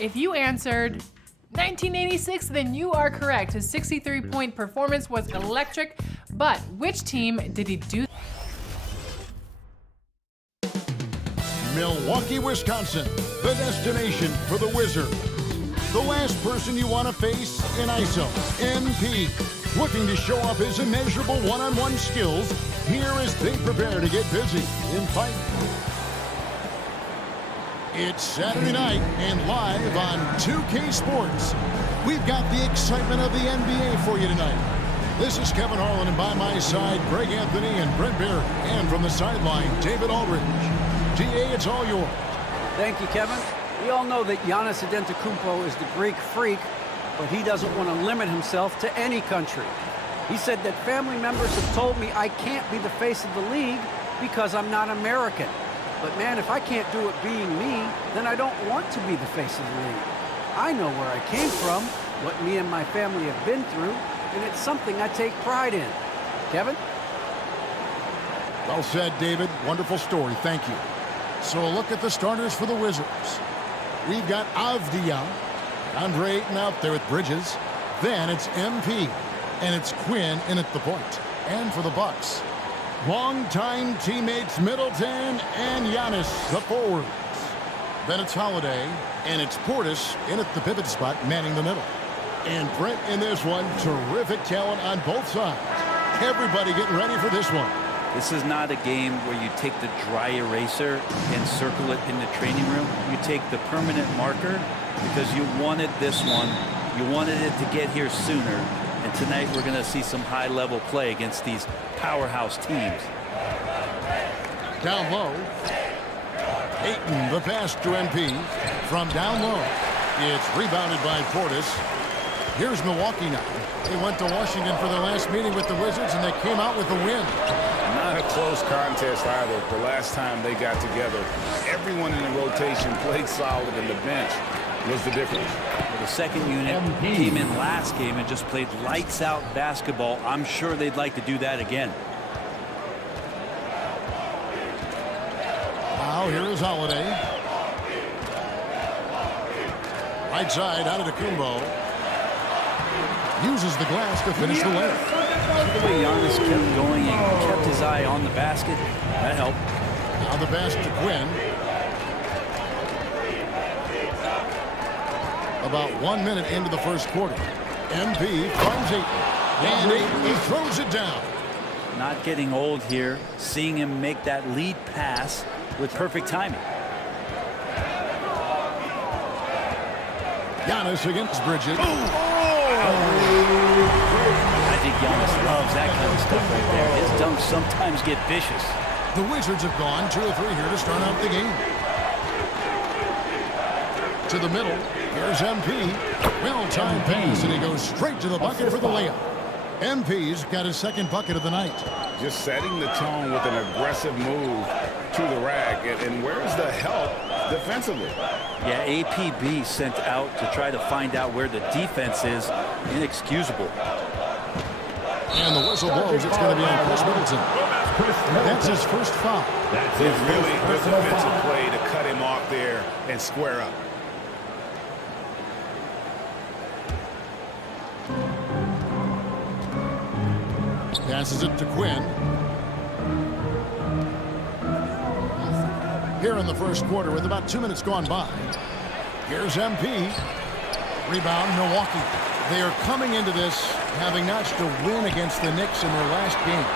If you answered 1986, then you are correct. His 63-point performance was electric, but which team did he do? Milwaukee, Wisconsin, the destination for the Wizards. The last person you want to face in ISO, MP. Looking to show off his immeasurable one-on-one skills here as they prepare to get busy in fight. It's Saturday night and live on 2K Sports. We've got the excitement of the NBA for you tonight. This is Kevin Harlan, and by my side, Greg Anthony and Brent Barry. And from the sideline, David Aldridge. DA, it's all yours. Thank you, Kevin. We all know that Giannis Antetokounmpo is the Greek freak, but he doesn't want to limit himself to any country. He said that family members have told me I can't be the face of the league because I'm not American. But man, if I can't do it being me, then I don't want to be the face of the league. I know where I came from, what me and my family have been through, and it's something I take pride in. Kevin? Well said, David. Wonderful story. Thank you. So a look at the starters for the Wizards. We've got Avdia, Andre Ayton out there with Bridges. Then it's MP, and it's Quinn in at the point. And for the Bucks, longtime teammates Middleton and Giannis, the forwards. Then it's Holiday, and it's Portis in at the pivot spot, manning the middle. And Brent in this one, terrific talent on both sides. Everybody getting ready for this one. This is not a game where you take the dry eraser and circle it in the training room. You take the permanent marker because you wanted this one. You wanted it to get here sooner. And tonight we're going to see some high-level play against these powerhouse teams. Down low. Ayton, the pass to MP. From down low. It's rebounded by Portis. Here's Milwaukee now. They went to Washington for their last meeting with the Wizards, and they came out with a win. Not a close contest either. The last time they got together, everyone in the rotation played solid, and the bench was the difference. Well, the second unit came in last game and just played lights-out basketball. I'm sure they'd like to do that again. Now here is Holiday. Right side out of Antetokounmpo. Uses the glass to finish the layup. The way Giannis kept going and kept his eye on the basket, that helped. Now the pass to Quinn. About 1 minute into the first quarter. MP finds Ayton. And Ayton, he throws it down. Not getting old here. Seeing him make that lead pass with perfect timing. Giannis against Bridges. I think Giannis loves that kind of stuff right there. His dunks sometimes get vicious. The Wizards have gone 2 of 3 here to start out the game. To the middle. Here's MP. Well-timed pass, and he goes straight to the bucket for the layup. MP's got his second bucket of the night. Just setting the tone with an aggressive move to the rack. And where's the help defensively? Yeah, APB sent out to try to find out where the defense is. Inexcusable. And the whistle blows. It's going to be on Chris Middleton. That's his first foul. That's a really good defensive play to cut him off there and square up. Passes it to Quinn. Here in the first quarter with about 2 minutes gone by. Here's MP. Rebound, Milwaukee. They are coming into this having notched a win against the Knicks in their last game.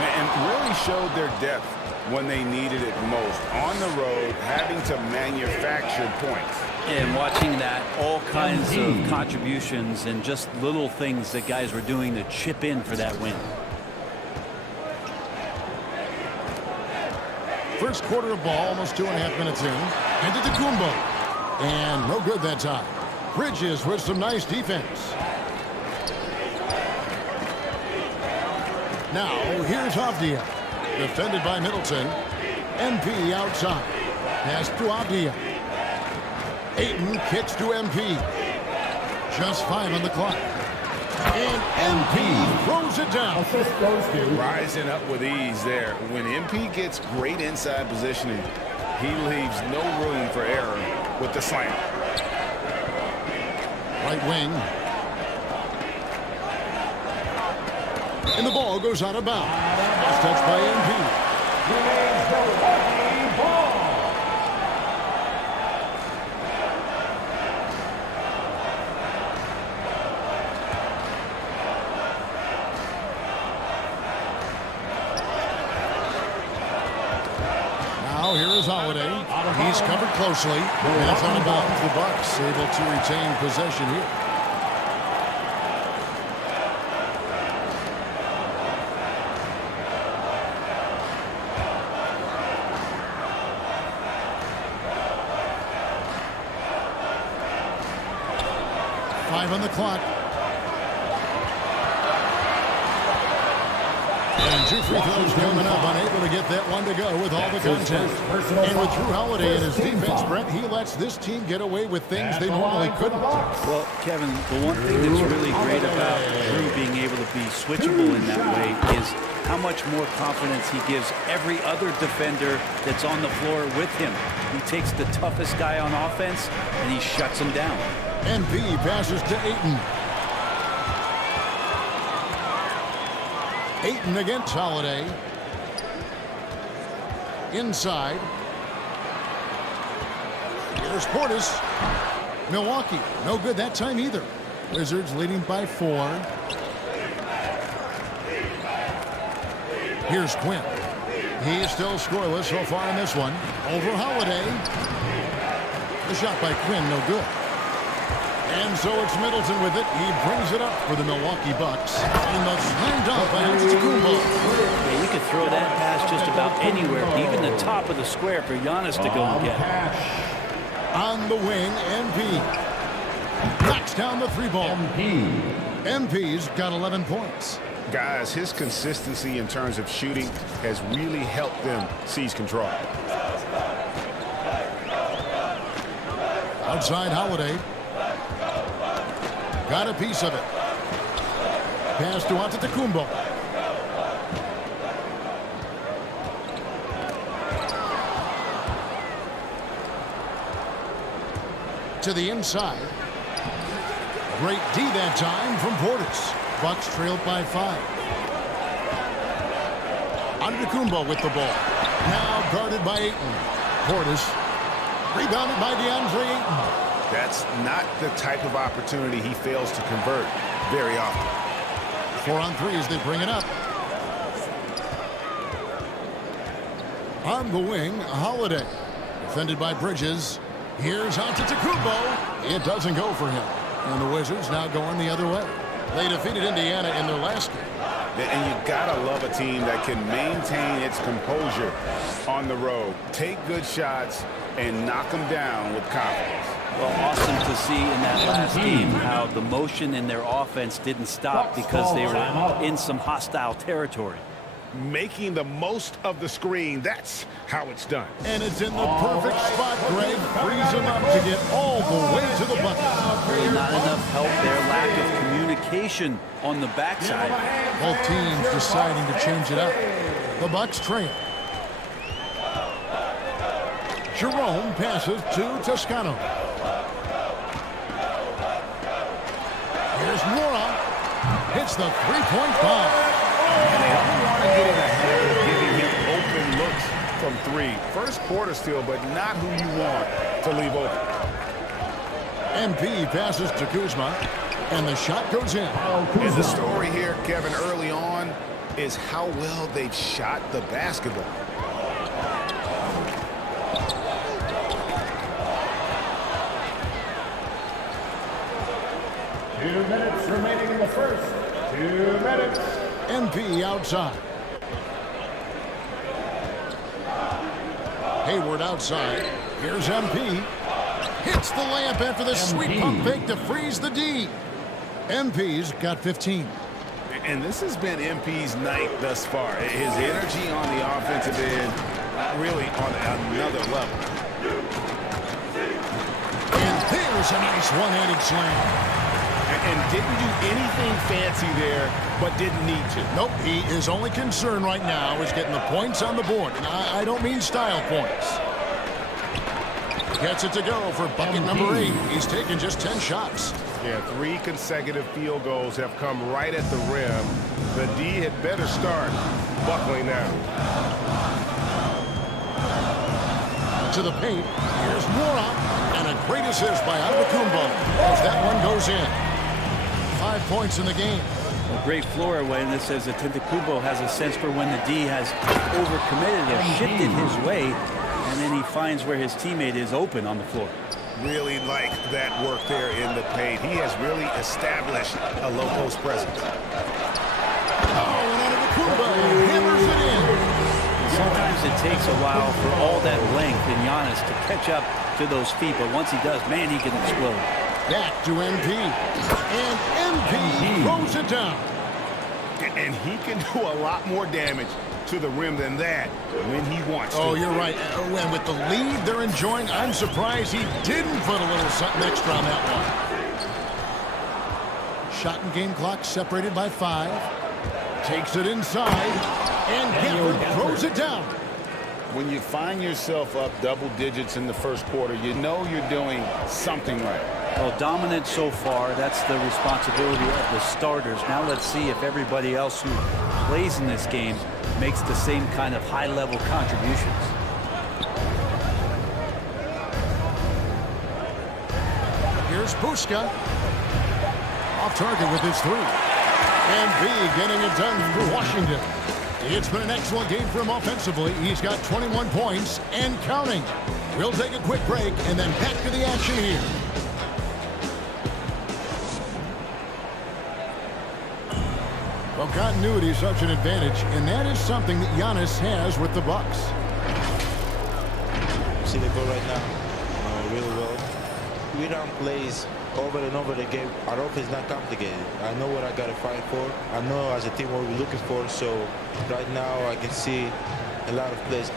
And really showed their depth when they needed it most. On the road, having to manufacture points. And watching that, all kinds of contributions and just little things that guys were doing to chip in for that win. First quarter of ball, almost 2.5 minutes in. And to Antetokounmpo. And no good that time. Bridges with some nice defense. Now, here's Avdia. Defended by Middleton. MP outside. Pass to Avdia. Ayton kicks to MP. Just 5 on the clock. And MP throws it down. Rising up with ease there. When MP gets great inside positioning, he leaves no room for error with the slam. Right wing. And the ball goes out of bounds. Last touch by MP. Now here is Holiday. He's covered closely. And it's out of bounds. The Bucks able to retain possession here. On the clock. And 2 free throws coming up, unable to get that one to go with all the contact. And with Drew Holiday and his defense, Brent, he lets this team get away with things they normally couldn't. Well, Kevin, the one thing that's really great about Drew being able to be switchable in that way is how much more confidence he gives every other defender that's on the floor with him. He takes the toughest guy on offense and he shuts him down. MP passes to Ayton. Ayton against Holiday. Inside. Here's Portis. Milwaukee, no good that time either. Wizards leading by 4. Here's Quinn. He's still scoreless so far in this one. Over Holiday. The shot by Quinn, no good. And so it's Middleton with it. He brings it up for the Milwaukee Bucks. And the slam dunk by Antetokounmpo. Yeah, you could throw that pass just about anywhere, even the top of the square for Giannis to go and get. On the wing, MP. Knocks down the 3-ball. MP's got 11 points. Guys, his consistency in terms of shooting has really helped them seize control. Outside Holiday. Got a piece of it. Pass to Antetokounmpo. To the inside. Great D that time from Portis. Bucks trailed by 5. Antetokounmpo with the ball. Now guarded by Ayton. Portis. Rebounded by DeAndre Ayton. That's not the type of opportunity he fails to convert very often. 4 on 3 as they bring it up. On the wing, Holiday. Defended by Bridges. Here's Antetokounmpo. It doesn't go for him. And the Wizards now going the other way. They defeated Indiana in their last game. And you gotta love a team that can maintain its composure on the road. Take good shots and knock them down with confidence. Well, awesome to see in that last game how the motion in their offense didn't stop because they were in some hostile territory. Making the most of the screen, that's how it's done. And it's in the perfect spot, Greg. Frees him up to get all the way to the bucket. Really not enough help there. Lack of communication on the backside. Both teams deciding to change it up. The Bucks trail. Jerome passes to Toscano. Here's Mora. Hits the three-point bomb. And they don't want to get in ahead of giving him open looks from 3. First quarter steal, but not who you want to leave open. MP passes to Kuzma, and the shot goes in. And the story here, Kevin, early on, is how well they've shot the basketball. Two minutes remaining in the first. 2 minutes. MP outside. Hayward outside. Here's MP. Hits the layup after the sweet pump fake to freeze the D. MP's got 15. And this has been MP's night thus far. His energy on the offensive end, really on another level. And there's a nice one-handed slam. And didn't do anything fancy there, but didn't need to. Nope, his only concern right now is getting the points on the board. And I don't mean style points. Gets it to go for bucket number 8. He's taken just 10 shots. Yeah, 3 consecutive field goals have come right at the rim. The D had better start buckling down. To the paint. Here's Mora. And a great assist by Antetokounmpo as that one goes in. 5 points in the game. A great floor awareness says that Antetokounmpo has a sense for when the D has overcommitted or shifted his way, and then he finds where his teammate is open on the floor. Really like that work there in the paint. He has really established a low post presence. Oh, and Antetokounmpo hammers it in. Sometimes it takes a while for all that length in Giannis to catch up to those feet, but once he does, man, he can explode. Back to MP. And MP throws it down. And he can do a lot more damage to the rim than that when he wants to. Oh, you're right. And with the lead they're enjoying, I'm surprised he didn't put a little something extra on that one. Shot and game clock separated by 5. Takes it inside. And Gafford throws it down. When you find yourself up double digits in the first quarter, you know you're doing something right. Well, dominant so far. That's the responsibility of the starters. Now let's see if everybody else who plays in this game makes the same kind of high-level contributions. Here's Puska. Off target with his 3. And B getting it done for Washington. It's been an excellent game for him offensively. He's got 21 points and counting. We'll take a quick break and then back to the action here. Well, continuity is such an advantage, and that is something that Giannis has with the Bucks. See the goal right now, really well. We run plays over and over again. Our offense is not complicated. I know what I got to fight for. I know as a team what we're looking for. So right now I can see a lot of plays.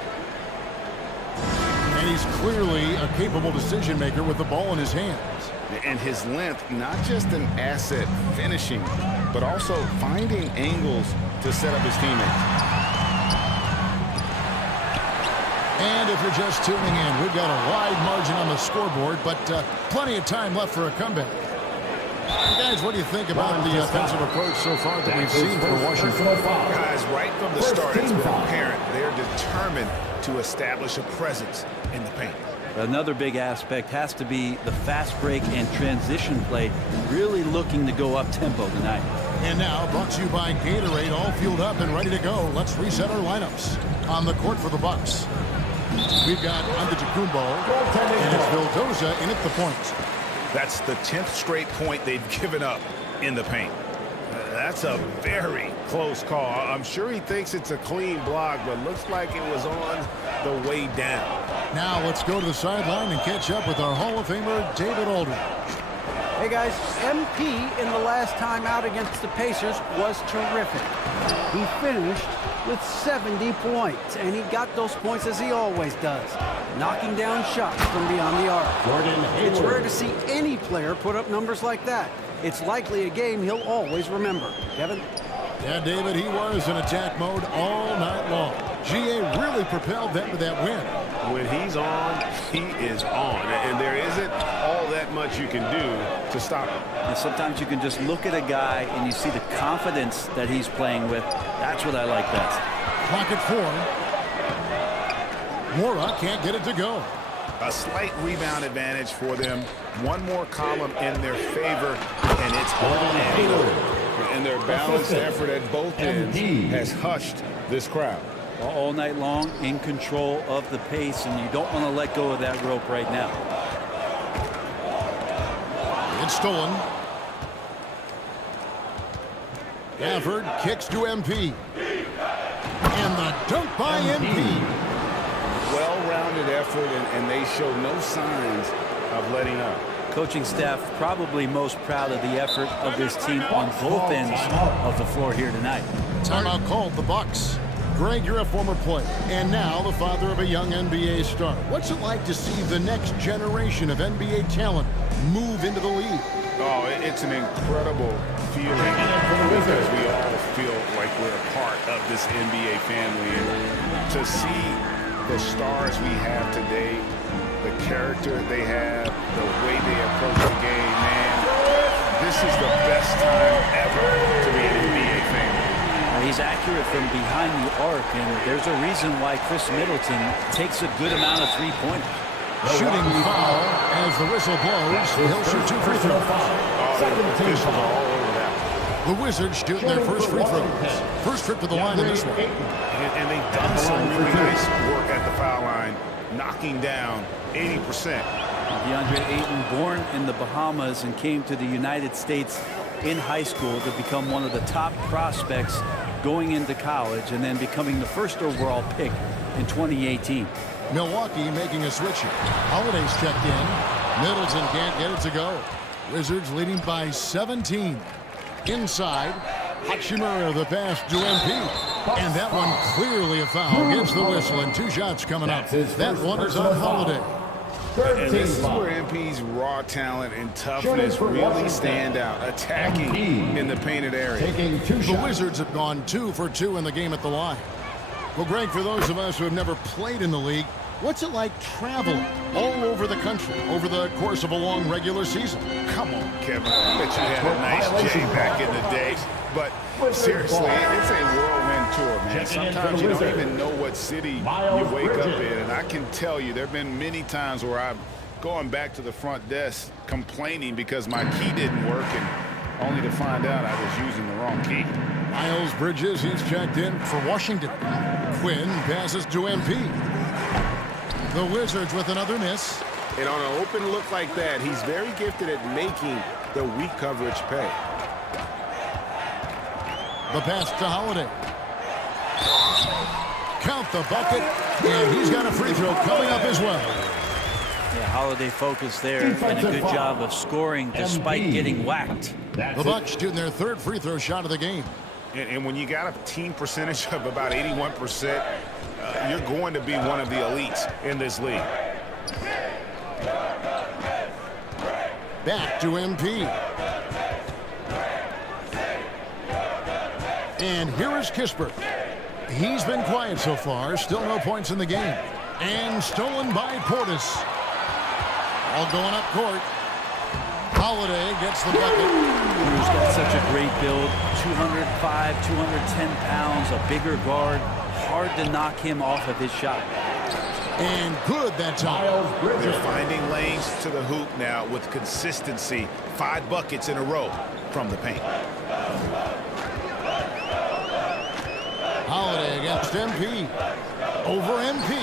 And he's clearly a capable decision maker with the ball in his hands. And his length, not just an asset finishing, but also finding angles to set up his teammates. And if you're just tuning in, we've got a wide margin on the scoreboard, but plenty of time left for a comeback. Guys, what do you think about the offensive approach so far that we've seen from Washington? Guys, right from the start, it's been apparent they're determined to establish a presence in the paint. Another big aspect has to be the fast break and transition play, really looking to go up tempo tonight. And now, brought to you by Gatorade, all fueled up and ready to go. Let's reset our lineups. On the court for the Bucks, we've got Antetokounmpo, and it's Vildoza in at the point. That's the 10th straight point they've given up in the paint. That's a very close call. I'm sure he thinks it's a clean block, but looks like it was on the way down. Now let's go to the sideline and catch up with our Hall of Famer, David Aldridge. Hey guys, MP in the last time out against the Pacers was terrific. He finished with 70 points, and he got those points as he always does, knocking down shots from beyond the arc. It's rare to see any player put up numbers like that. It's likely a game he'll always remember. Kevin? Yeah, David, he was in attack mode all night long. GA really propelled them to that win. When he's on, he is on. And there isn't all that much you can do to stop him. And sometimes you can just look at a guy and you see the confidence that he's playing with. That's what I like best. Clock at 4. Mora can't get it to go. A slight rebound advantage for them. One more column in their favor, and it's all in. And their balanced effort at both ends has hushed this crowd. All night long, in control of the pace, and you don't want to let go of that rope right now. It's stolen. Gafford kicks to MP. And the dunk by MP. Well-rounded effort, and they show no signs of letting up. Coaching staff probably most proud of the effort of this team on both ends of the floor here tonight. Timeout called the Bucks. Greg, you're a former player, and now the father of a young NBA star. What's it like to see the next generation of NBA talent move into the league? Oh, it's an incredible feeling because we all feel like we're a part of this NBA family. And to see the stars we have today, the character they have, the way they approach the game, man, this is the best time ever to be an NBA fan. He's accurate from behind the arc, and there's a reason why Chris Middleton takes a good amount of three-pointers. Shooting foul as the whistle blows. He'll shoot 2 free throws. The Wizards shooting their first free throws. First trip to the line in this one. And they've done some really nice work at the foul line, knocking down 80%. DeAndre Ayton, born in the Bahamas and came to the United States in high school to become one of the top prospects going into college and then becoming the first overall pick in 2018. Milwaukee making a switch here. Holiday's checked in. Middleton can't get it to go. Wizards leading by 17. Inside, Hachimura the pass to MP. And that one clearly a foul. Gets the whistle and 2 shots coming up. That one is on Holiday. And this is where MP's raw talent and toughness really stand out, attacking in the painted area. The Wizards have gone 2 for 2 in the game at the line. Well, Greg, for those of us who have never played in the league, what's it like traveling all over the country over the course of a long regular season? Come on, Kevin. I bet you had a nice J back in the day. But seriously, it's a whirlwind tour, man. Sometimes you don't even know what city you wake up in. And I can tell you there have been many times where I'm going back to the front desk complaining because my key didn't work, and only to find out I was using the wrong key. Miles Bridges, he's checked in for Washington. Quinn passes to MP. The Wizards with another miss. And on an open look like that, he's very gifted at making the weak coverage pay. The pass to Holiday. Count the bucket, and he's got a free throw coming up as well. Yeah, Holiday focused there and a good job of scoring despite getting whacked. The Bucks shooting their 3rd free throw shot of the game. And when you got a team percentage of about 81%, you're going to be one of the elites in this league. Back to MP. And here is Kispert. He's been quiet so far. Still no points in the game. And stolen by Portis. All going up court. Holiday gets the bucket. He's got such a great build. 205, 210 pounds, a bigger guard. Hard to knock him off of his shot. And good that time. They're finding lanes to the hoop now with consistency. 5 buckets in a row from the paint. Holiday against MP. Over MP.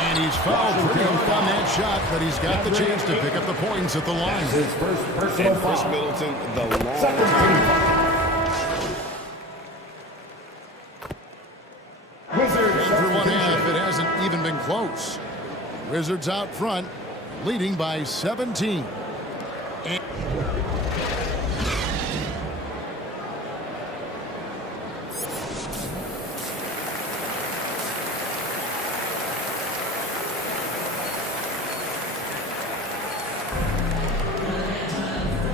And he's fouled pretty hard on that shot, but he's got the chance to pick up the points at the line. His first personal And Chris foul. Middleton, the long time. Wizards After one half, it hasn't even been close. Wizards out front, leading by 17.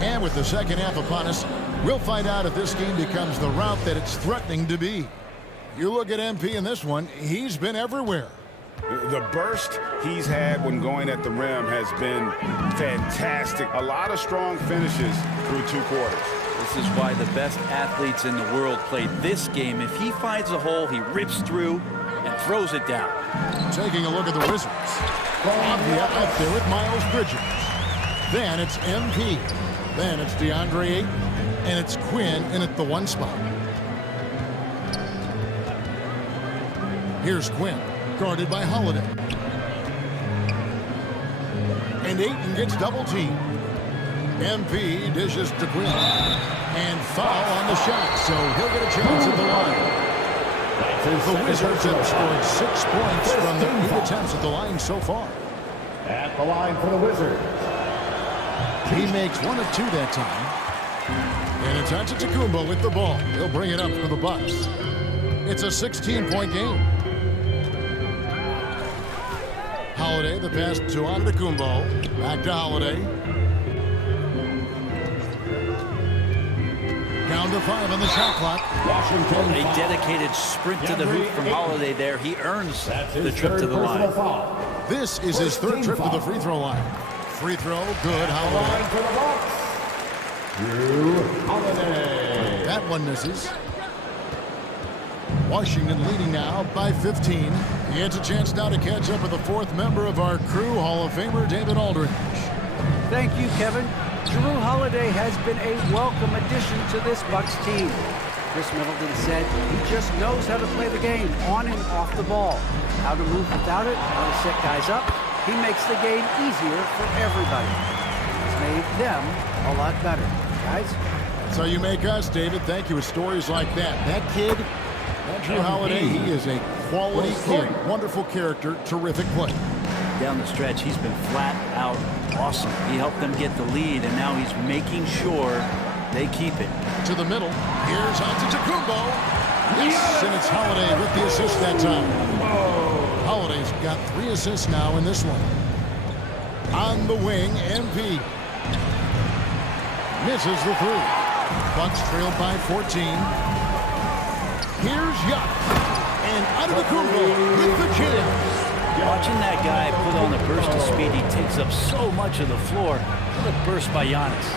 And with the second half upon us, we'll find out if this game becomes the route that it's threatening to be. You look at MP in this one, he's been everywhere. The burst he's had when going at the rim has been fantastic. A lot of strong finishes through 2 quarters. This is why the best athletes in the world play this game. If he finds a hole, he rips through and throws it down. Taking a look at the Wizards. Avdia up there with Miles Bridges. Then it's MP. Then it's DeAndre Ayton. And it's Quinn in at the 1 spot. Here's Quinn, guarded by Holiday. And Ayton gets double teamed. MP dishes to Quinn. And foul on the shot, so he'll get a chance at the line. The Wizards have scored 6 points from their 8 attempts at the line so far. at the line for the Wizards. He makes 1 of 2 that time. And it's Antetokounmpo with the ball. He'll bring it up for the Bucks. It's a 16-point game. Holiday, the pass to Antetokounmpo. Back to Holiday. Down to 5 on the shot clock. Washington. A dedicated sprint to the hoop from Holiday there. He earns the trip to the line. This is his 3rd trip to the free throw line. Free throw, good, Holiday. Line for the Bucks. Drew Holiday. That one misses. Washington leading now by 15. He gets a chance now to catch up with the fourth member of our crew, Hall of Famer David Aldridge. Thank you, Kevin. Drew Holiday has been a welcome addition to this Bucks team. Chris Middleton said he just knows how to play the game on and off the ball. How to move without it, how to set guys up. He makes the game easier for everybody. He's made them a lot better. Guys? That's how you make us, David. Thank you with stories like that. That kid, that Drew Holiday, he is a quality kid. Wonderful character, terrific play. Down the stretch, he's been flat out awesome. He helped them get the lead, and now he's making sure they keep it. To the middle. Here's Antetokounmpo. Yes, and it's Holiday with the assist that time. Holiday's got 3 assists now in this one. On the wing, MP. Misses the 3. Bucks trailed by 14. Here's Yuck. And Antetokounmpo with the jam. Watching that guy put on a burst of speed, he takes up so much of the floor. What a burst by Giannis.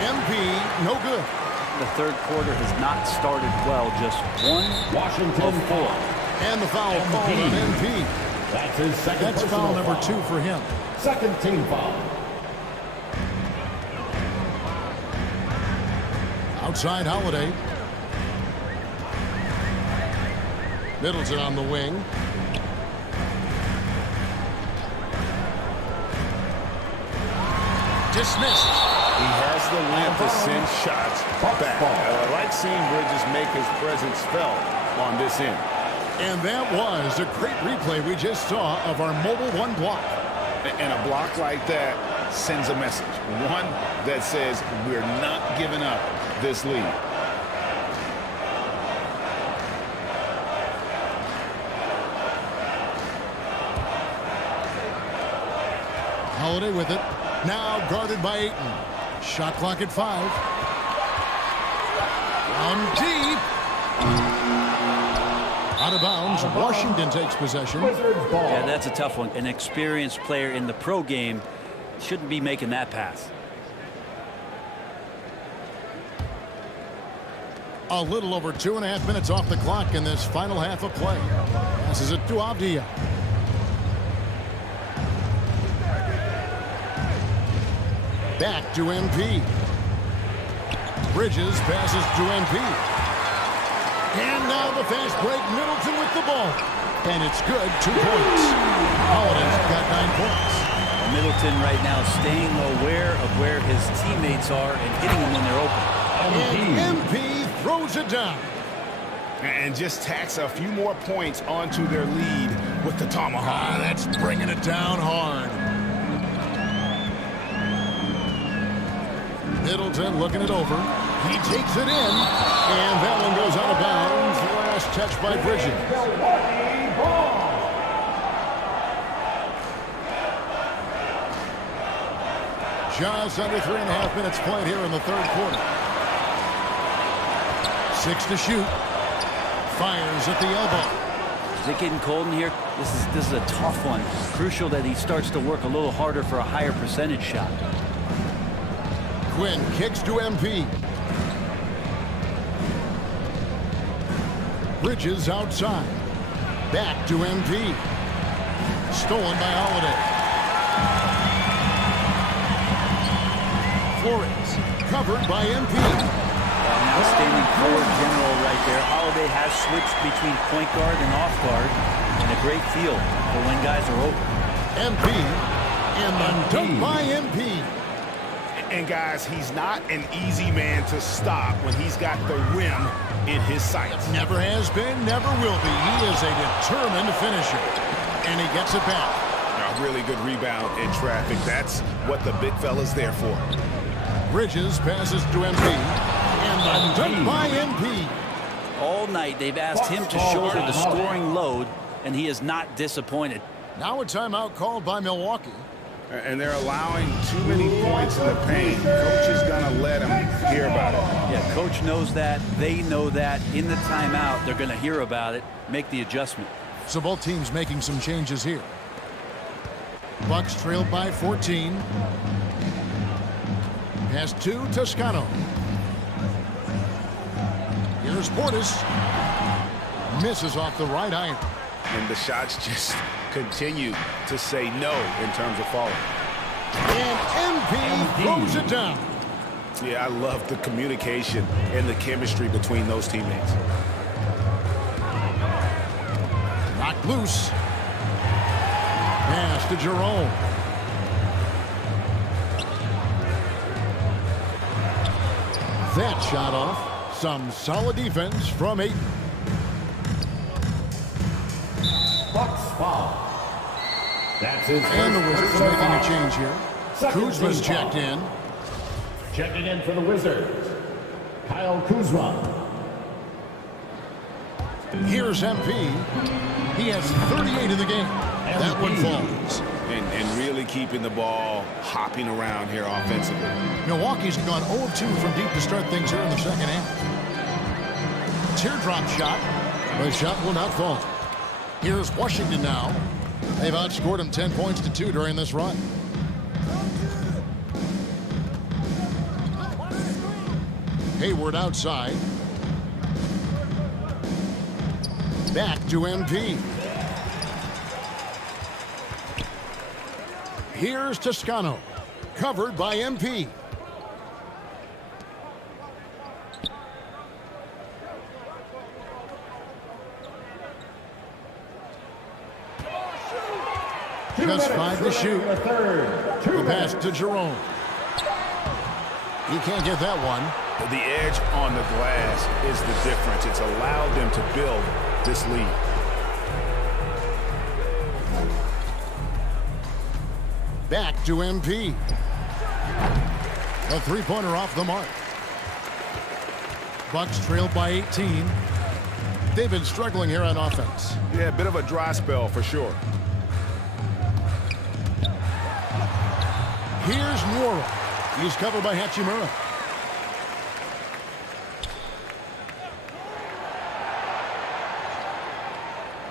MP, no good. The third quarter has not started well, just 1 Washington of 4. And the foul called on MP. That's his second. That's foul number 2 for him. Second team foul. Outside Holiday. Middleton on the wing. Dismissed. He has the length to send shots back. I like seeing Bridges make his presence felt on this end. And that was a great replay we just saw of our mobile 1 block. And a block like that sends a message. One that says we're not giving up this lead. Holiday with it. Now guarded by Ayton. Shot clock at 5. Down deep. Out of bounds. Washington takes possession. Yeah, that's a tough one. An experienced player in the pro game shouldn't be making that pass. A little over 2.5 minutes off the clock in this final half of play. Passes it to Avdia. Back to MP. Bridges passes to MP. And now the fast break. Middleton with the ball. And it's good. 2 points. Holiday's got 9 points. Middleton right now staying aware of where his teammates are and hitting them when they're open. And MP throws it down. And just tacks a few more points onto their lead with the tomahawk. That's bringing it down hard. Middleton looking it over. He takes it in. And that one goes out of bounds. Last touch by Bridges. Milwaukee Bucks. Just under 3.5 minutes played here in the third quarter. 6 to shoot. Fires at the elbow. Is it getting cold in here? This is a tough one. Crucial that he starts to work a little harder for a higher percentage shot. Quinn kicks to MP. Bridges outside. Back to MP. Stolen by Holiday. Flores covered by MP. An outstanding forward general right there. Holiday has switched between point guard and off guard, and a great feel for when guys are open. MP. And the dunk by MP. And guys, he's not an easy man to stop when he's got the rim in his sights. Never has been, never will be. He is a determined finisher. And he gets it back. A really good rebound in traffic. That's what the big fella's there for. Bridges passes to MP. And the dunk by MP. All night they've asked him to shoulder the scoring load, and he is not disappointed. Now a timeout called by Milwaukee. And they're allowing too many points in the paint. Coach is going to let him hear about it. Yeah, coach knows that. They know that. In the timeout, they're going to hear about it, make the adjustment. So both teams making some changes here. Bucks trailed by 14. Pass to Toscano. Here's Portis. Misses off the right iron. And the shots just continue to say no in terms of falling. And MP throws it down. Yeah, I love the communication and the chemistry between those teammates. Knocked loose. Pass to Jerome. That shot off. Some solid defense from Ayton. Bucks foul. That's his And the first Wizards personal making a foul. change here. Second Kuzma's team checked foul. in. Checking in for the Wizards, Kyle Kuzma. Here's MP. He has 38 in the game. That one falls. And really keeping the ball hopping around here offensively. Milwaukee's gone 0-2 from deep to start things here in the second half. Teardrop shot. The shot will not fall. Here's Washington now. They've outscored him 10 points to 2 during this run. Hayward outside. Back to MP. Here's Toscano. Covered by MP. Just 5 to shoot. The third. 2 The minutes. pass to Jerome. He can't get that one. The edge on the glass is the difference. It's allowed them to build this lead. Back to MP. A three-pointer off the mark. Bucks trailed by 18. They've been struggling here on offense. Yeah, a bit of a dry spell for sure. Here's Nwora. He's covered by Hachimura.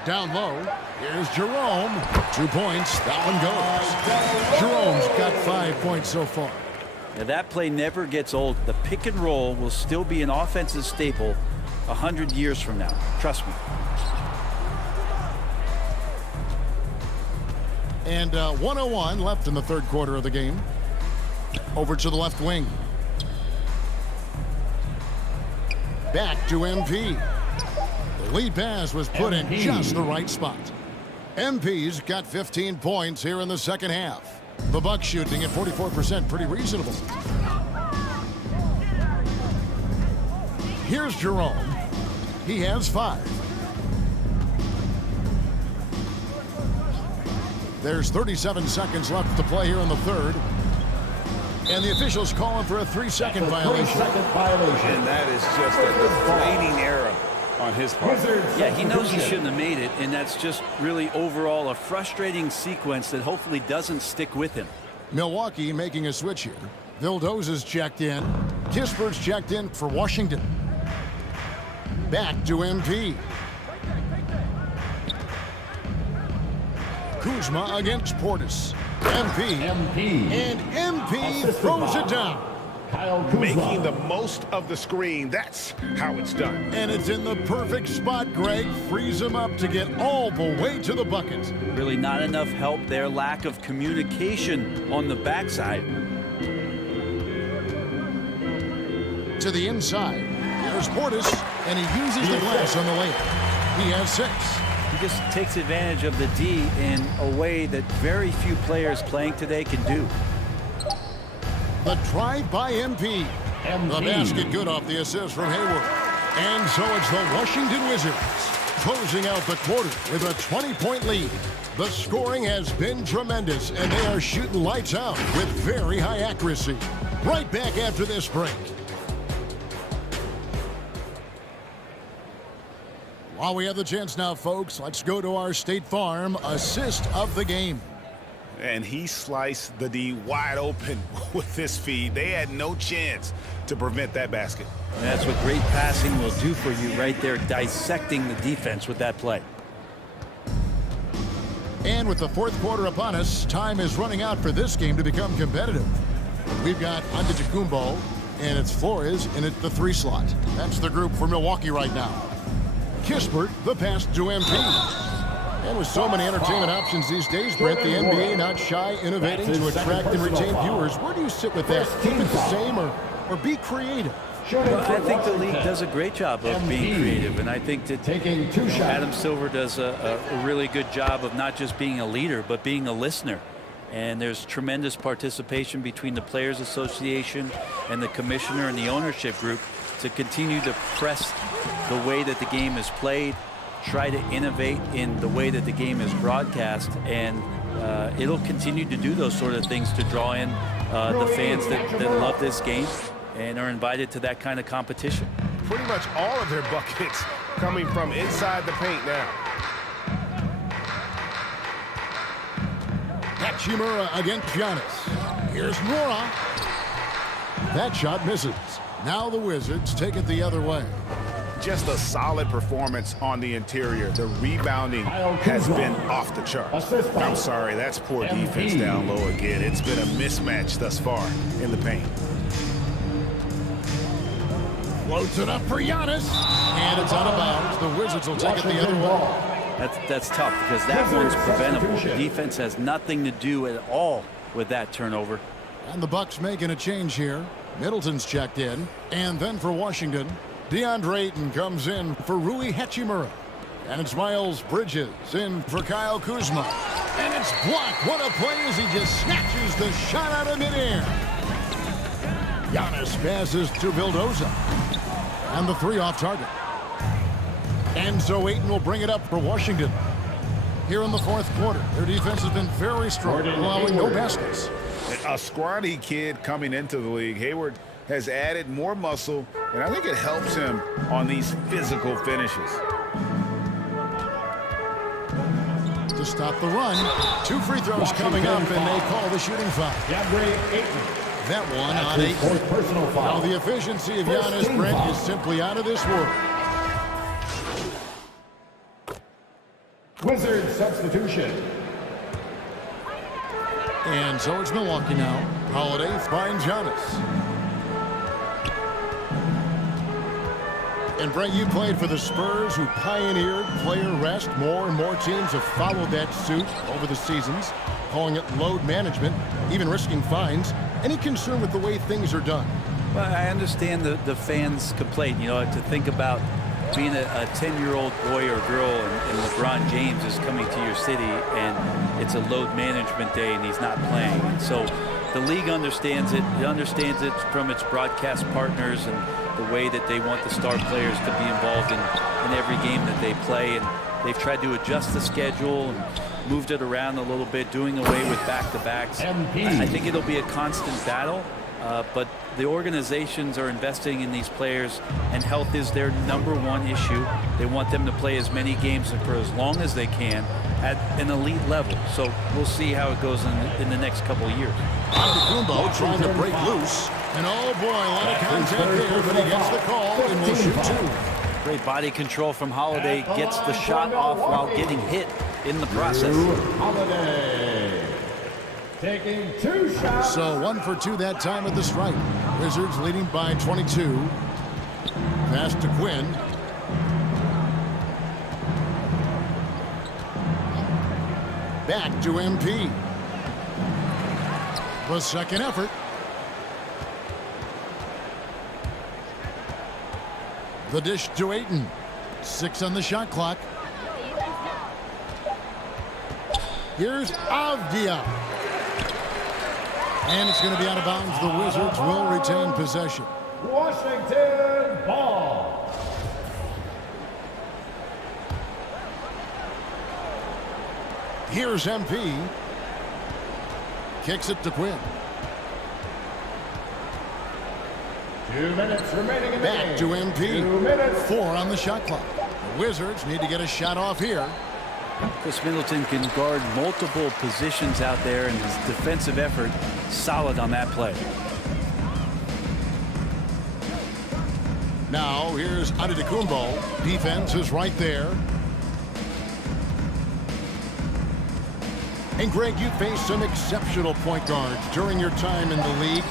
Down low. Here's Jerome. 2 points. That one goes. Jerome's got 5 points so far. Now that play never gets old. The pick and roll will still be an offensive staple 100 years from now. Trust me. And 1:01 left in the third quarter of the game. Over to the left wing. Back to MP. The lead pass was put in just the right spot. MP's got 15 points here in the second half. The Bucks shooting at 44%, pretty reasonable. Here's Jerome. He has 5. There's 37 seconds left to play here in the third. And the officials calling for a 3-second violation. 3-second violation. And that is just a deflating error on his part. Wizards Yeah, he knows he substitution. shouldn't have made it, and that's just really overall a frustrating sequence that hopefully doesn't stick with him. Milwaukee making a switch here. Vildoza's checked in. Kisper's checked in for Washington. Back to MP. Kuzma against Portis. MP. And MP Assisted throws by it down. Kyle Kuzma. Making the most of the screen. That's how it's done. And it's in the perfect spot, Greg. Frees him up to get all the way to the bucket. Really not enough help there. Lack of communication on the backside. To the inside. Here's Portis, and he uses the glass on the layup. He has 6. He just takes advantage of the D in a way that very few players playing today can do. The drive by MP. The basket good off the assist from Hayward. And so it's the Washington Wizards closing out the quarter with a 20-point lead. The scoring has been tremendous, and they are shooting lights out with very high accuracy. Right back after this break. While we have the chance now, folks, let's go to our State Farm assist of the game. And he sliced the D wide open with this feed. They had no chance to prevent that basket. And that's what great passing will do for you right there, dissecting the defense with that play. And with the fourth quarter upon us, time is running out for this game to become competitive. We've got Antetokounmpo, and it's Flores in at the 3 slot. That's the group for Milwaukee right now. Kispert, the pass to MP. And with so many entertainment options these days, Brent, the NBA not shy innovating to attract and retain viewers. Where do you sit with that? Keep it the same or be creative? Well, I think the league does a great job of being creative, and I think that Adam Silver does a really good job of not just being a leader, but being a listener. And there's tremendous participation between the Players Association and the commissioner and the ownership group to continue to press the way that the game is played, try to innovate in the way that the game is broadcast, and it'll continue to do those sort of things to draw in the fans that love this game and are invited to that kind of competition. Pretty much all of their buckets coming from inside the paint now. Hachimura against Giannis. Here's Nora. That shot misses. Now the Wizards take it the other way. Just a solid performance on the interior. The rebounding has been off the charts. I'm sorry, that's poor defense down low again. It's been a mismatch thus far in the paint. Floats it up for Giannis. And it's out of bounds. The Wizards will take it the other way. That's tough because that one's preventable. The defense has nothing to do at all with that turnover. And the Bucks making a change here. Middleton's checked in. And then for Washington, DeAndre Ayton comes in for Rui Hachimura. And it's Miles Bridges in for Kyle Kuzma. And it's blocked. What a play as he just snatches the shot out of midair. Giannis passes to Vildoza. And the 3 off target. And so Ayton will bring it up for Washington. Here in the 4th quarter, their defense has been very strong, allowing no baskets. A scrawny kid coming into the league. Hayward has added more muscle, and I think it helps him on these physical finishes. To stop the run, 2 free throws coming up, and they call the shooting foul. That one on Ayton. Now the efficiency of Giannis, Brent, is simply out of this world. Wizard substitution. And so it's Milwaukee now. Holiday finds Giannis. And Brent, you played for the Spurs, who pioneered player rest. More and more teams have followed that suit over the seasons, calling it load management, even risking fines. Any concern with the way things are done? Well, I understand the fans' complaint. You know, to think about being a 10-year-old boy or girl and LeBron James is coming to your city and it's a load management day and he's not playing. And so the league understands it. It understands it from its broadcast partners and the way that they want the star players to be involved in every game that they play. And they've tried to adjust the schedule and moved it around a little bit, doing away with back-to-backs. I think it'll be a constant battle, but the organizations are investing in these players, and health is their #1 issue. They want them to play as many games for as long as they can at an elite level. So we'll see how it goes in the next couple of years. Antetokounmpo trying to break loose. And oh boy, a lot of contact there, but he gets the call and will shoot 2. Great body control from Holiday. Gets the shot off while getting hit in the process. Holiday taking 2 shots. So 1 for 2 that time at the stripe. Wizards leading by 22. Pass to Quinn. Back to MP. The second effort. The dish to Ayton. 6 on the shot clock. Here's Avdia. And it's going to be out of bounds. The Wizards will retain possession. Washington ball. Here's MP. Kicks it to Quinn. 2 minutes remaining in the game. Back to MP. 2 minutes. 4 on the shot clock. The Wizards need to get a shot off here. Chris Middleton can guard multiple positions out there, and his defensive effort solid on that play. Now here's Antetokounmpo. Defense is right there. And Greg, you faced some exceptional point guards during your time in the league,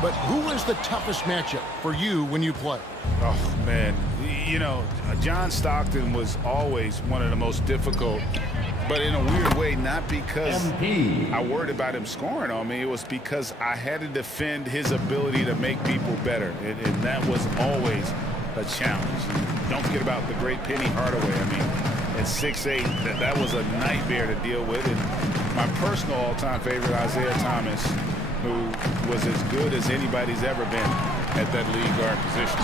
but who was the toughest matchup for you when you played? Oh, man. You know, John Stockton was always one of the most difficult, but in a weird way, not because I worried about him scoring on me. It was because I had to defend his ability to make people better, and that was always a challenge. Don't forget about the great Penny Hardaway. I mean, at 6'8", that was a nightmare to deal with. And my personal all-time favorite, Isaiah Thomas, who was as good as anybody's ever been at that lead guard position.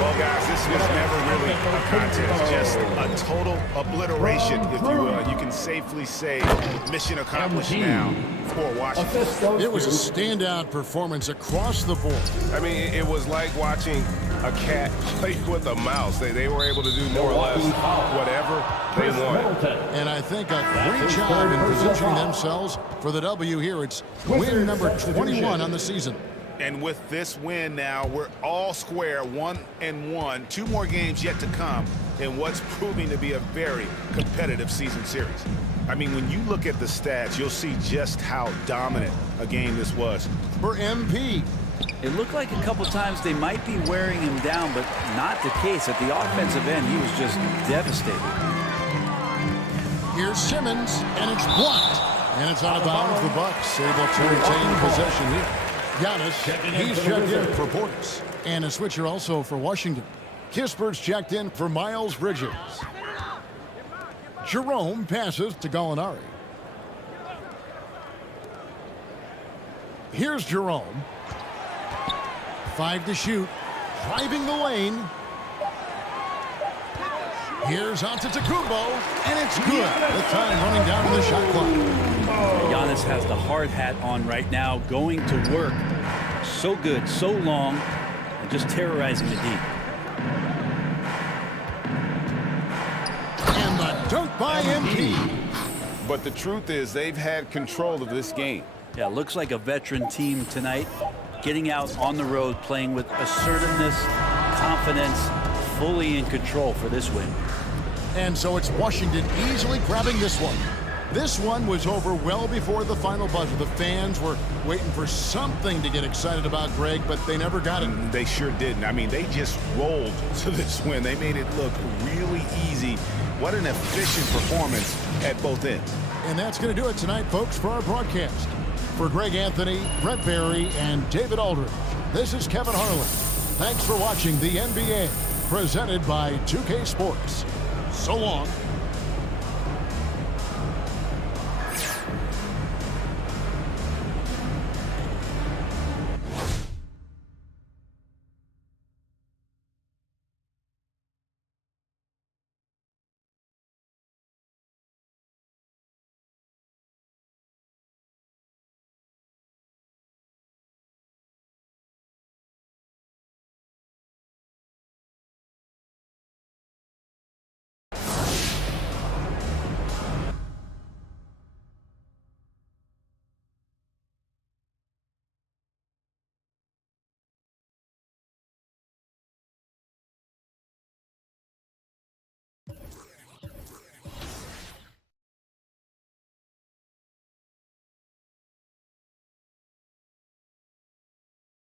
Well, guys, this was never really a contest, just a total obliteration, if you will. You can safely say mission accomplished now for Washington. It was a standout performance across the board. I mean, it was like watching a cat play with a mouse. They were able to do more or less whatever they wanted. And I think a great job in positioning themselves for the W here. It's win number 21 on the season. And with this win now, we're all square, 1-1. 2 more games yet to come in what's proving to be a very competitive season series. I mean, when you look at the stats, you'll see just how dominant a game this was. For MP, It looked like a couple times they might be wearing him down, but not the case. At the offensive end, he was just devastated. here's Simmons, and it's blocked. And it's out of bounds. The Bucks able to retain possession here. Giannis, he's checked in for Portis. And a switcher also for Washington. Kispert's checked in for Miles Bridges. Jerome passes to Gallinari. Here's Jerome. 5 to shoot. Driving the lane. Here's Antetokounmpo, and it's good. The time running down to the shot clock. Giannis has the hard hat on right now, going to work. So good, so long, and just terrorizing the deep. And the dunk by MP. But the truth is they've had control of this game. Yeah, looks like a veteran team tonight, getting out on the road, playing with assertiveness, confidence, fully in control for this win. And so it's Washington easily grabbing this one. This one was over well before the final buzzer. The fans were waiting for something to get excited about, Greg, but they never got it. They sure didn't. I mean, they just rolled to this win. They made it look really easy. What an efficient performance at both ends. And that's going to do it tonight, folks, for our broadcast. For Greg Anthony, Brett Barry, and David Aldridge, this is Kevin Harlan. Thanks for watching the NBA, presented by 2K Sports. So long.